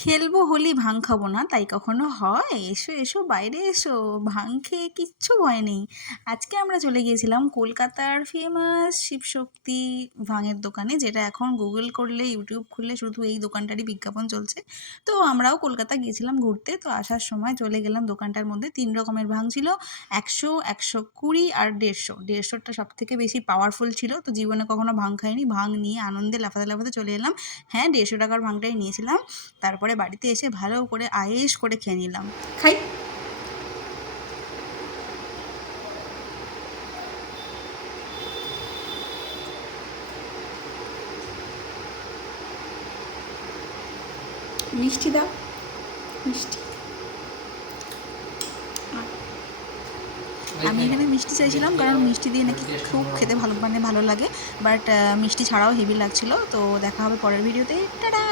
খেলবো হোলি ভাং খাবো না তাই কখনো হয়? এসো এসো বাইরে এসো, ভাং খেয়ে কিচ্ছু ভয় নেই। আজকে আমরা চলে গিয়েছিলাম কলকাতার ফেমাস শিবশক্তি ভাঙের দোকানে, যেটা এখন গুগল করলে ইউটিউব খুললে শুধু এই দোকানটারই বিজ্ঞাপন চলছে। তো আমরাও কলকাতা গিয়েছিলাম ঘুরতে, তো আসার সময় চলে গেলাম দোকানটার মধ্যে। 3 রকমের ভাং ছিল, 100, 120 আর 150। 150টা সব থেকে বেশি পাওয়ারফুল ছিল, তো জীবনে কখনো ভাং খাইনি, ভাং নিয়ে আনন্দে লাফাতে লাফাতে চলে এলাম। হ্যাঁ, 150 টাকার ভাংটাই নিয়েছিলাম। তারপরে বাড়িতে এসে ভালো করে আয়েশ করে খেয়ে নিলাম। খাই। মিষ্টি দাও, মিষ্টি। আমি এখানে মিষ্টি চাইছিলাম কারণ মিষ্টি দিয়ে নাকি খুব খেতে ভালো, মানে ভালো লাগে। বাট মিষ্টি ছাড়াও হেভি লাগছিল। তো দেখা হবে পরের ভিডিওতে। টাটা।